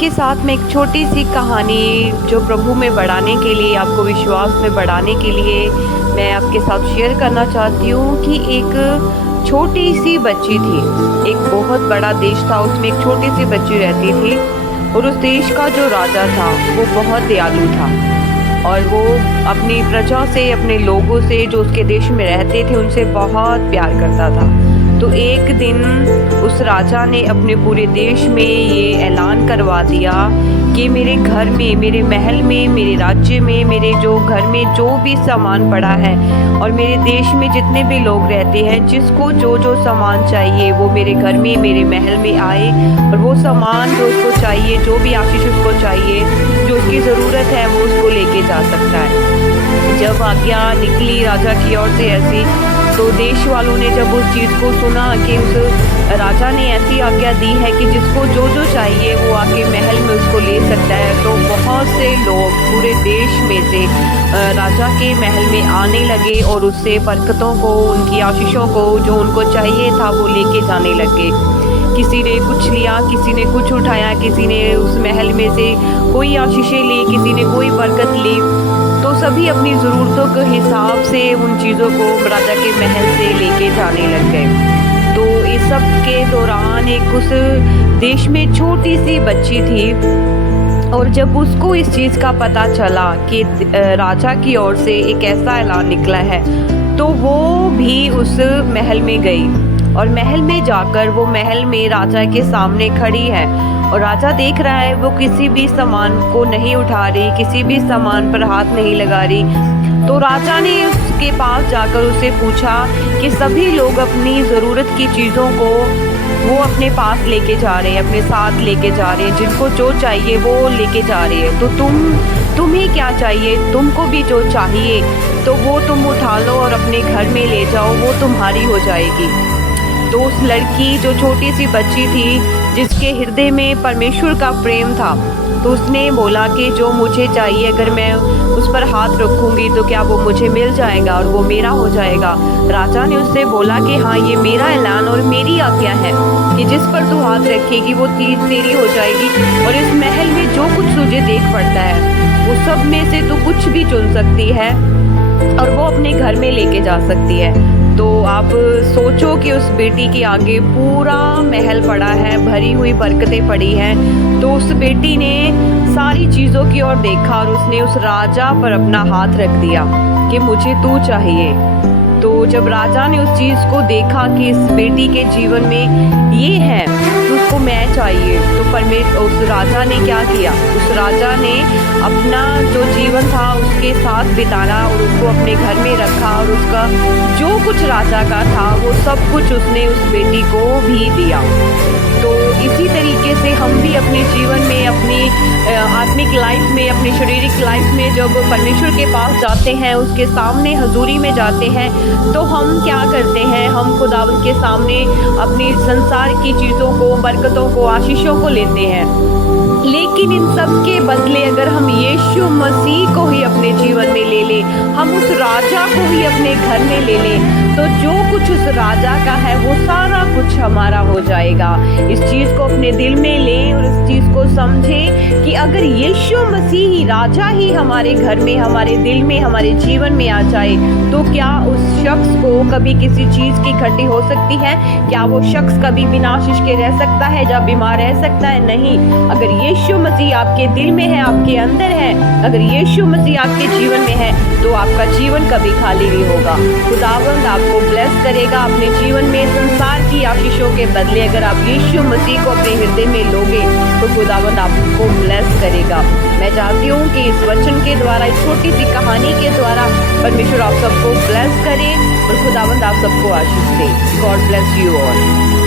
आपके साथ में एक छोटी सी कहानी जो प्रभु में बढ़ाने के लिए, आपको विश्वास में बढ़ाने के लिए मैं आपके साथ शेयर करना चाहती हूँ कि एक छोटी सी बच्ची थी। एक बहुत बड़ा देश था, उसमें एक छोटी सी बच्ची रहती थी और उस देश का जो राजा था वो बहुत दयालु था और वो अपनी प्रजा से, अपने लोगों से जो उसके देश में रहते थे उनसे बहुत प्यार करता था। तो एक दिन उस राजा ने अपने पूरे देश में ये ऐलान करवा दिया कि मेरे घर में, मेरे महल में, मेरे राज्य में, मेरे जो घर में जो भी सामान पड़ा है और मेरे देश में जितने भी लोग रहते हैं, जिसको जो जो सामान चाहिए वो मेरे घर में, मेरे महल में आए और वो सामान जो उसको चाहिए, जो भी आशीष उसको चाहिए, जो उसकी ज़रूरत है वो उसको लेके जा सकता है। जब आज्ञा निकली राजा की ओर से ऐसी, तो देश वालों ने जब उस चीज़ को सुना कि उस राजा ने ऐसी आज्ञा दी है कि जिसको जो जो चाहिए वो आके महल में उसको ले सकता है, तो बहुत से लोग पूरे देश में से राजा के महल में आने लगे और उससे बरकतों को, उनकी आशीषों को, जो उनको चाहिए था वो लेके जाने लगे। किसी ने कुछ लिया, किसी ने कुछ उठाया, किसी ने उस महल में से कोई आशीषें ली, किसी ने कोई बरकत ली। तो सभी अपनी ज़रूरतों के हिसाब से उन चीज़ों को राजा के महल से लेके जाने लग गए। तो इस सब के दौरान एक उस देश में छोटी सी बच्ची थी और जब उसको इस चीज़ का पता चला कि राजा की ओर से एक ऐसा ऐलान निकला है, तो वो भी उस महल में गई और महल में जाकर वो महल में राजा के सामने खड़ी है और राजा देख रहा है वो किसी भी सामान को नहीं उठा रही, किसी भी सामान पर हाथ नहीं लगा रही। तो राजा ने उसके पास जाकर उससे पूछा कि सभी लोग अपनी ज़रूरत की चीज़ों को वो अपने पास लेके जा रहे हैं, अपने साथ लेके जा रहे हैं, जिनको जो चाहिए वो लेके जा रहे हैं, तो तुम्हें क्या चाहिए, तुमको भी जो चाहिए तो वो तुम उठा लो और अपने घर में ले जाओ, वो तुम्हारी हो जाएगी। तो उस लड़की जो छोटी सी बच्ची थी, जिसके हृदय में परमेश्वर का प्रेम था, तो उसने बोला कि जो मुझे चाहिए अगर मैं उस पर हाथ रखूंगी तो क्या वो मुझे मिल जाएगा और वो मेरा हो जाएगा। राजा ने उससे बोला कि हाँ, ये मेरा ऐलान और मेरी आज्ञा है कि जिस पर तू हाथ रखेगी वो तेरी हो जाएगी और इस महल में जो कुछ तुझे देख पड़ता है वो सब में से तू कुछ भी चुन सकती है और वो अपने घर में लेके जा सकती है। तो आप सोचो कि उस बेटी के आगे पूरा महल पड़ा है, भरी हुई बरकतें पड़ी हैं। तो उस बेटी ने सारी चीज़ों की ओर देखा और उसने उस राजा पर अपना हाथ रख दिया कि मुझे तू चाहिए। तो जब राजा ने उस चीज़ को देखा कि इस बेटी के जीवन में ये है तो उसको मैं चाहिए, तो उस राजा ने क्या किया, उस राजा ने अपना जो जीवन था उसके साथ बिताना और उसको अपने घर में रखा और उसका जो कुछ राजा का था वो सब कुछ उसने उस बेटी को भी दिया। तो इसी तरीके से हम भी अपने जीवन में, अपनी आत्मिक लाइफ में, अपनी शारीरिक लाइफ में जब परमेश्वर के पास जाते हैं, उसके सामने हजूरी में जाते हैं, तो हम क्या करते हैं, हम खुदावंद के सामने अपनी संसार की चीज़ों को, बरकतों को, आशीषों को लेते हैं। लेकिन इन सब के बदले अगर हम यीशु मसीह को ही अपने जीवन में ले लें, हम उस राजा को ही अपने घर में ले लें, तो जो कुछ उस राजा का है वो सारा कुछ हमारा हो जाएगा। इस चीज़ को अपने दिल में लें और इस चीज़ को समझें कि अगर यीशु मसीह ही, राजा ही हमारे घर में, हमारे दिल में, हमारे जीवन में आ जाए, तो क्या उस शख्स को कभी किसी चीज़ की घटी हो सकती है? क्या वो शख्स कभी बिना आशीष के रह सकता है या बीमार रह सकता है? नहीं। अगर यीशु मसीह आपके दिल में है, आपके अंदर है, अगर यीशु मसीह आपके जीवन में है, तो आपका जीवन कभी खाली नहीं होगा। खुदावंद आपको ब्लेस करेगा अपने जीवन में। संसार की आशीषों के बदले अगर आप यीशु मसीह को अपने हृदय में लोगे तो खुदावंद आपको ब्लेस करेगा। मैं चाहती हूँ कि इस वचन के द्वारा, इस छोटी सी कहानी के द्वारा परमेश्वर आप सबको ब्लेस करे और खुदावंद आप सबको आशीष दे। God bless you all.